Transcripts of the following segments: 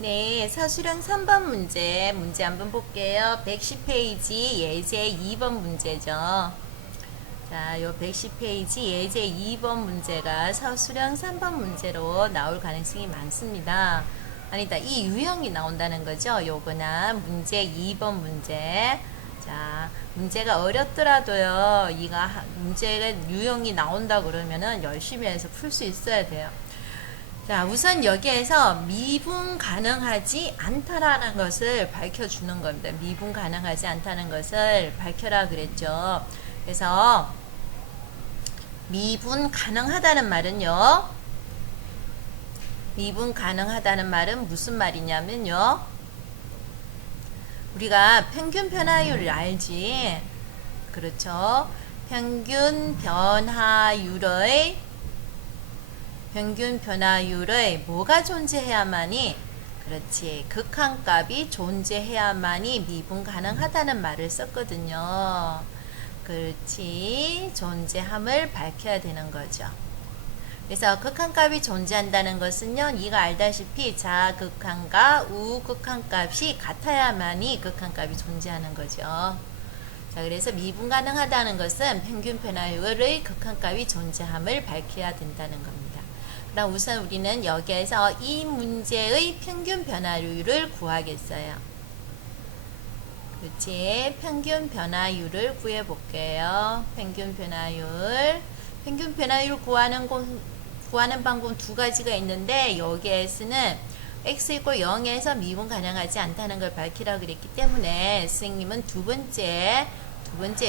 네, 서술형 3번 문제 한번 볼게요. 110페이지 예제 2번 문제죠. 자, 요 110페이지 예제 2번 문제가 서술형 3번 문제로 나올 가능성이 많습니다. 아니다, 이 유형이 나온다는 거죠. 요거나 문제 2번 문제. 자, 문제가 어렵더라도요, 문제가 유형이 나온다 그러면은 열심히 해서 풀 수 있어야 돼요. 자, 우선 여기에서 미분 가능하지 않다라는 것을 밝혀주는 겁니다. 미분 가능하지 않다는 것을 밝혀라 그랬죠. 그래서 미분 가능하다는 말은요. 미분 가능하다는 말은 무슨 말이냐면요. 우리가 평균 변화율을 알지. 그렇죠. 평균 변화율의 뭐가 존재해야만이, 그렇지, 극한값이 존재해야만이 미분 가능하다는 말을 썼거든요. 그렇지, 존재함을 밝혀야 되는 거죠. 그래서 극한값이 존재한다는 것은요, 네가 알다시피 자극한과 우극한값이 같아야만이 극한값이 존재하는 거죠. 자, 그래서 미분 가능하다는 것은 평균 변화율의 극한값이 존재함을 밝혀야 된다는 겁니다. 그럼 우선 우리는 여기에서 이 문제의 평균 변화율을 구하겠어요. 그렇지, 평균 변화율을 구해 볼게요. 평균 변화율 구하는 방법 두 가지가 있는데, 여기에서는 x = 0에서 미분 가능하지 않다는 걸 밝히라고 그랬기 때문에 선생님은 두 번째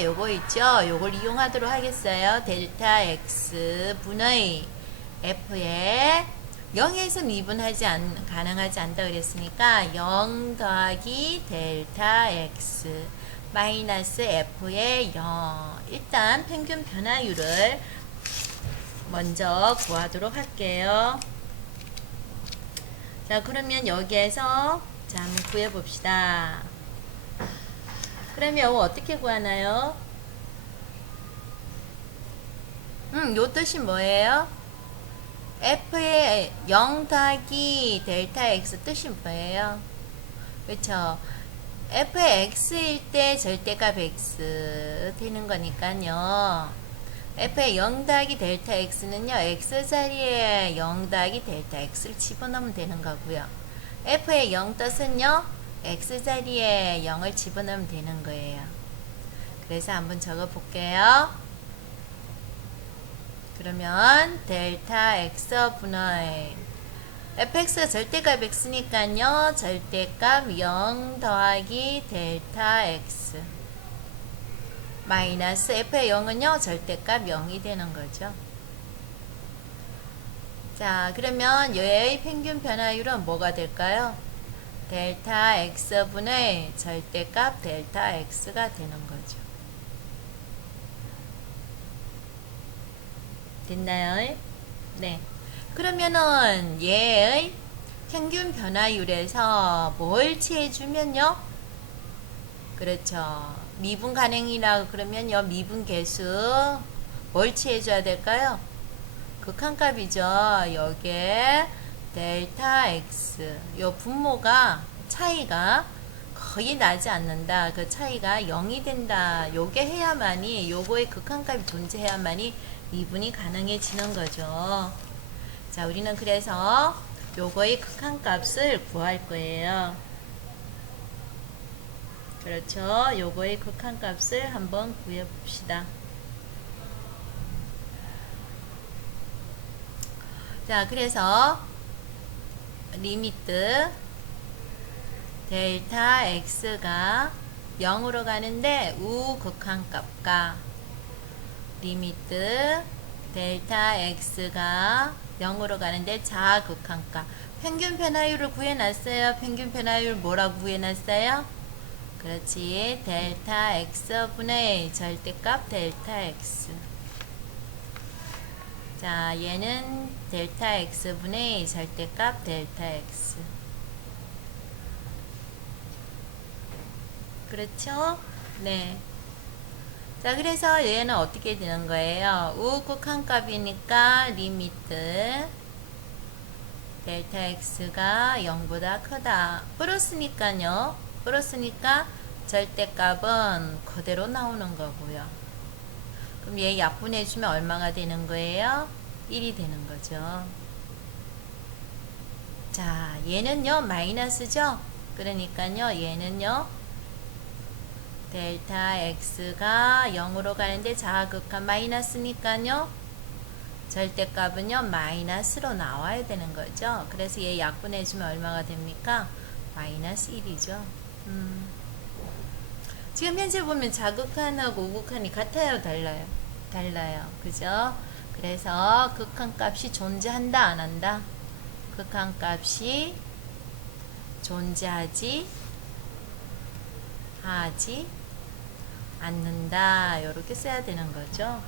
요거 있죠? 요걸 이용하도록 하겠어요. 델타 x 분의 f에 0에서 미분하지 가능하지 않다 그랬으니까 0 더하기 델타 x 마이너스 f의 0. 일단 평균 변화율을 먼저 구하도록 할게요. 자, 그러면 여기에서 자, 한번 구해봅시다. 그러면 이거 어떻게 구하나요? 요 뜻이 뭐예요? f의 0 더하기 델타 x 뜻이 뭐예요? 그렇죠? f의 x일 때 절대값 x 되는 거니까요. f의 0 더하기 델타 x는요, x 자리에 0 더하기 델타 x를 집어넣으면 되는 거고요. f의 0 뜻은요, x 자리에 0을 집어넣으면 되는 거예요. 그래서 한번 적어 볼게요. 그러면 델타 x 분의 fx가 절대값 x니까요, 절대값 0 더하기 델타 x 마이너스 f의 0은요, 절대값 0이 되는 거죠. 자, 그러면 얘의 평균 변화율은 뭐가 될까요? 델타 x분의 절대값 델타 x가 되는 거죠. 됐나요? 네. 그러면은 얘의 평균 변화율에서 뭘 취해주면요? 그렇죠. 미분 가능이라고 그러면요, 미분 계수 뭘 취해줘야 될까요? 극한값이죠. 여기에 델타 x, 요 분모가 차이가 거의 나지 않는다. 그 차이가 0이 된다. 요게 해야만이, 요거의 극한값이 존재해야만이 미분이 가능해지는 거죠. 자, 우리는 그래서 요거의 극한값을 구할 거예요. 그렇죠. 요거의 극한값을 한번 구해 봅시다. 자, 그래서 리미트 델타 x가 0으로 가는데 우극한값과 리미트 델타 x가 0으로 가는데 자극한값, 평균 변화율을 구해놨어요. 평균 변화율 뭐라고 구해놨어요? 그렇지, 델타 x분의 절대값 델타 x. 자, 얘는 델타 x분의 절대값 델타 x. 그렇죠? 네. 자, 그래서 얘는 어떻게 되는 거예요? 우극한값이니까 리미트 델타 x가 0보다 크다. 플러스니까요. 플러스니까 절대값은 그대로 나오는 거고요. 그럼 얘 약분해주면 얼마가 되는 거예요? 1이 되는 거죠. 자, 얘는요, 마이너스죠? 그러니까요, 얘는요, 델타 x가 0으로 가는데 자극한 마이너스니까요, 절대값은요, 마이너스로 나와야 되는 거죠. 그래서 얘 약분해주면 얼마가 됩니까? 마이너스 1이죠. 지금 현재 보면 자극한하고 우극한이 같아요, 달라요? 달라요. 그죠? 그래서 극한값이 존재한다, 안 한다? 극한값이 존재하지 하지 않는다. 이렇게 써야 되는 거죠.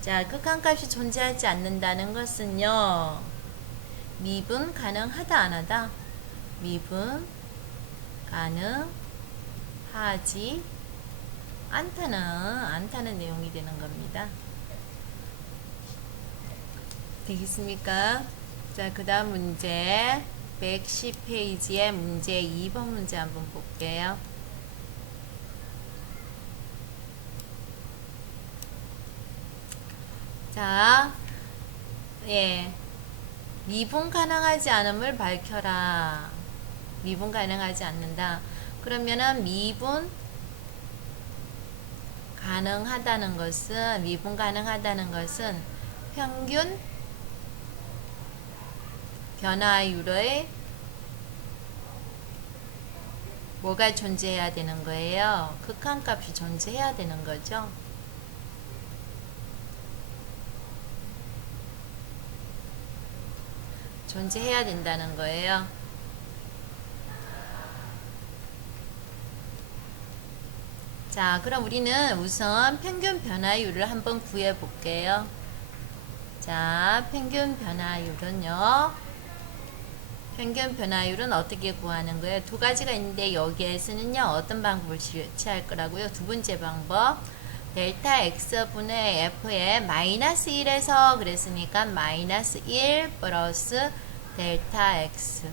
자, 극한값이 존재하지 않는다는 것은요, 미분 가능하다, 안 하다? 미분 가능하지 않다는 내용이 되는 겁니다. 되겠습니까? 자, 그 다음 문제 110페이지의 문제 2번 문제 한번 볼게요. 자, 예, 미분 가능하지 않음을 밝혀라. 미분 가능하지 않는다. 그러면은 미분 가능하다는 것은 평균 변화율의 뭐가 존재해야 되는 거예요? 극한값이 존재해야 되는 거죠. 존재해야 된다는 거예요. 자, 그럼 우리는 우선 평균 변화율을 한번 구해 볼게요. 자, 평균 변화율은 어떻게 구하는 거예요? 두 가지가 있는데 여기에서는요, 어떤 방법을 취할 거라고요? 두 번째 방법. 델타 x분의 f의 마이너스 1에서 그랬으니까 마이너스 1 플러스 델타 x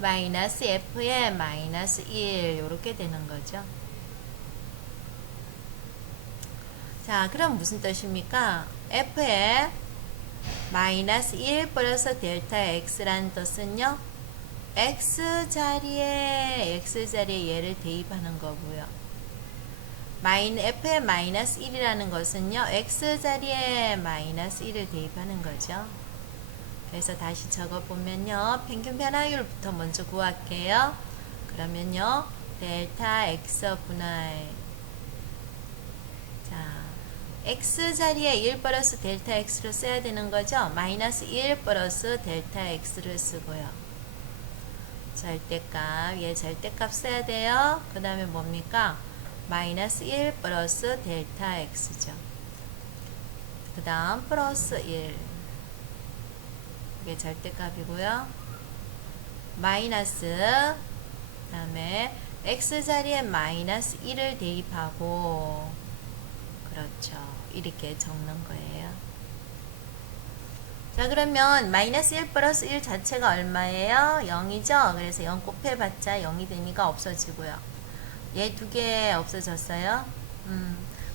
마이너스 f의 마이너스 1 이렇게 되는 거죠. 자, 그럼 무슨 뜻입니까? f의 마이너스 1 플러스 델타 x라는 뜻은요, x자리에 얘를 대입하는 거고요. f의 마이너스 1이라는 것은요, x자리에 마이너스 1을 대입하는 거죠. 그래서 다시 적어보면요, 평균 변화율부터 먼저 구할게요. 그러면요, 델타 x분의, 자, x자리에 1 플러스 델타 x를 써야 되는 거죠. 마이너스 1 플러스 델타 x를 쓰고요. 절대값, 얘 절대값 써야 돼요. 그 다음에 뭡니까? 마이너스 1 플러스 델타 x죠. 그 다음 플러스 1, 이게 절대값이고요. 마이너스, 그 다음에 x자리에 마이너스 1을 대입하고, 그렇죠, 이렇게 적는 거예요. 자, 그러면 마이너스 1 플러스 1 자체가 얼마예요? 0이죠? 그래서 0 곱해봤자 0이 되니까 없어지고요. 얘 두 개 없어졌어요.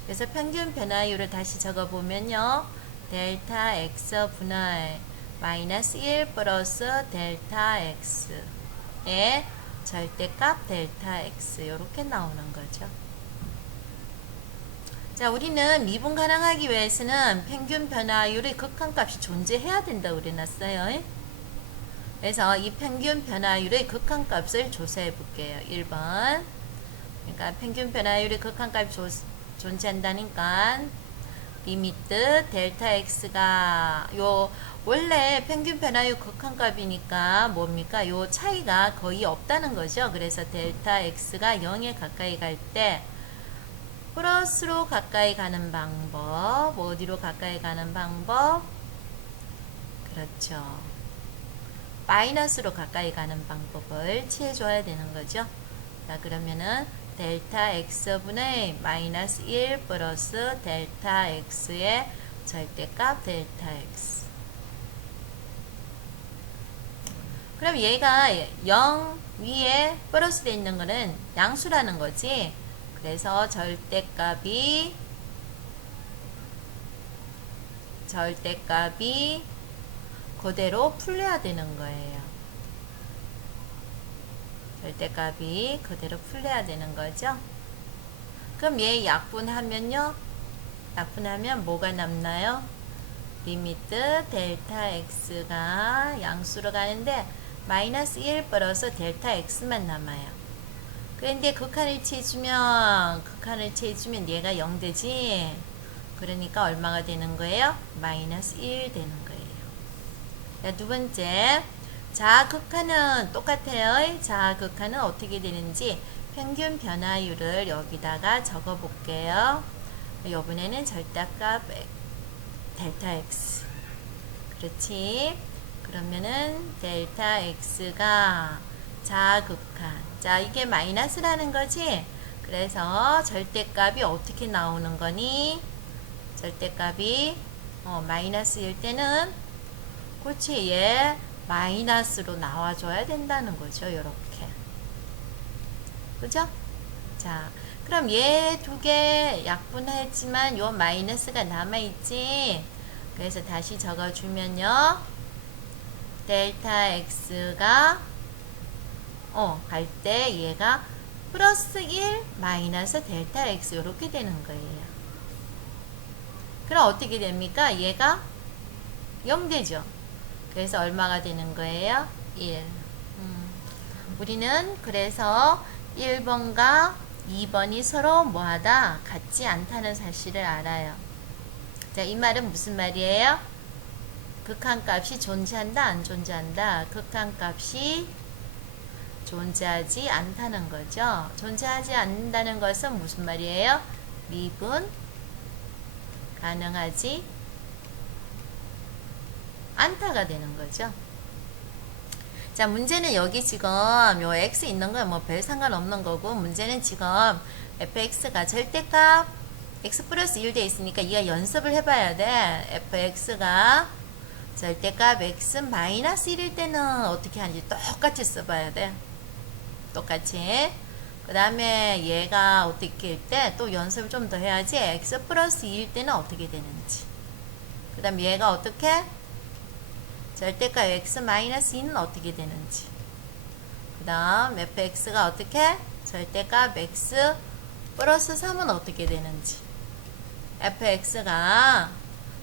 그래서 평균 변화율을 다시 적어보면요, 델타 x분의 마이너스 1 플러스 델타 x의 절대값 델타 x 이렇게 나오는 거죠. 자, 우리는 미분 가능하기 위해서는 평균 변화율의 극한값이 존재해야 된다고 그래놨어요. 그래서 이 평균 변화율의 극한값을 조사해 볼게요. 1번. 그러니까 평균 변화율의 극한값이 존재한다니까 리미트 델타 x가 요 원래 평균 변화율 극한값이니까 뭡니까? 요 차이가 거의 없다는 거죠. 그래서 델타 x가 0에 가까이 갈 때 플러스로 가까이 가는 방법, 어디로 가까이 가는 방법? 그렇죠. 마이너스로 가까이 가는 방법을 취해줘야 되는 거죠. 자, 그러면은 델타 x분의 마이너스 1 플러스 델타 x의 절대값 델타 x. 그럼 얘가 0 위에 플러스 돼 있는 거는 양수라는 거지. 그래서 절대값이 그대로 풀려야 되는 거예요. 절대값이 그대로 풀려야 되는 거죠. 그럼 얘 약분하면요. 약분하면 뭐가 남나요? 리미트 델타 x가 양수로 가는데 마이너스 1 플러스 델타 x만 남아요. 그런데 극한을 채주면 얘가 0 되지. 그러니까 얼마가 되는 거예요? 마이너스 1 되는 거예요. 자, 두 번째. 자극한은 똑같아요. 자극한은 어떻게 되는지 평균 변화율을 여기다가 적어 볼게요. 이번에는 절대값 델타 x. 그렇지. 그러면은 델타 x가 자극한. 자, 이게 마이너스라는 거지. 그래서 절대값이 어떻게 나오는 거니? 절대값이 마이너스일 때는 그렇지. 얘 마이너스로 나와줘야 된다는 거죠. 요렇게. 그죠? 자, 그럼 얘 두 개 약분했지만 요 마이너스가 남아있지. 그래서 다시 적어주면요. 델타 x가 갈 때 얘가 플러스 1 마이너스 델타 x 이렇게 되는 거예요. 그럼 어떻게 됩니까? 얘가 0 되죠. 그래서 얼마가 되는 거예요? 1. 우리는 그래서 1번과 2번이 서로 뭐하다? 같지 않다는 사실을 알아요. 자, 이 말은 무슨 말이에요? 극한값이 존재한다, 안 존재한다? 극한값이 존재하지 않다는 거죠. 존재하지 않는다는 것은 무슨 말이에요? 미분 가능하지 않다가 되는 거죠. 자, 문제는 여기 지금 요 x 있는 건 뭐 별 상관없는 거고, 문제는 지금 fx가 절대값 x 플러스 1 돼 있으니까 이가 연습을 해봐야 돼. fx가 절대값 x 마이너스 1일 때는 어떻게 하는지 똑같이 써봐야 돼. 똑같이. 그 다음에 얘가 어떻게 일 때 또 연습을 좀 더 해야지. x 플러스 2일 때는 어떻게 되는지. 그 다음 얘가 어떻게? 절대값 x 마이너스 2는 어떻게 되는지. 그 다음 fx가 어떻게? 절대값 x 플러스 3은 어떻게 되는지. fx가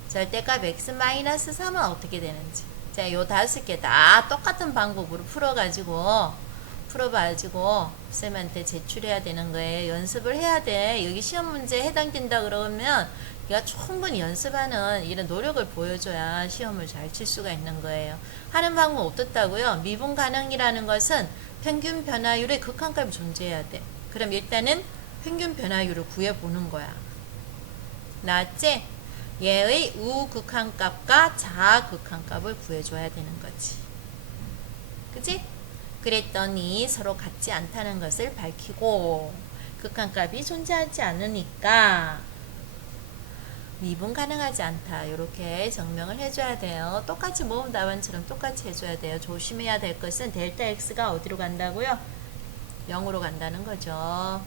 절대값 x 마이너스 3은 어떻게 되는지. 자, 요 5개 다 똑같은 방법으로 풀어가지고 쌤한테 제출해야 되는 거예요. 연습을 해야 돼. 여기 시험 문제에 해당된다 그러면 얘가 충분히 연습하는 이런 노력을 보여줘야 시험을 잘 칠 수가 있는 거예요. 하는 방법 어떻다고요? 미분 가능이라는 것은 평균 변화율의 극한값이 존재해야 돼. 그럼 일단은 평균 변화율을 구해보는 거야. 나왔지? 얘의 우극한값과 자극한값을 구해줘야 되는 거지. 그치? 그랬더니 서로 같지 않다는 것을 밝히고, 극한값이 존재하지 않으니까 미분 가능하지 않다. 이렇게 증명을 해줘야 돼요. 똑같이 모음 답안처럼 똑같이 해줘야 돼요. 조심해야 될 것은 델타 x가 어디로 간다고요? 0으로 간다는 거죠.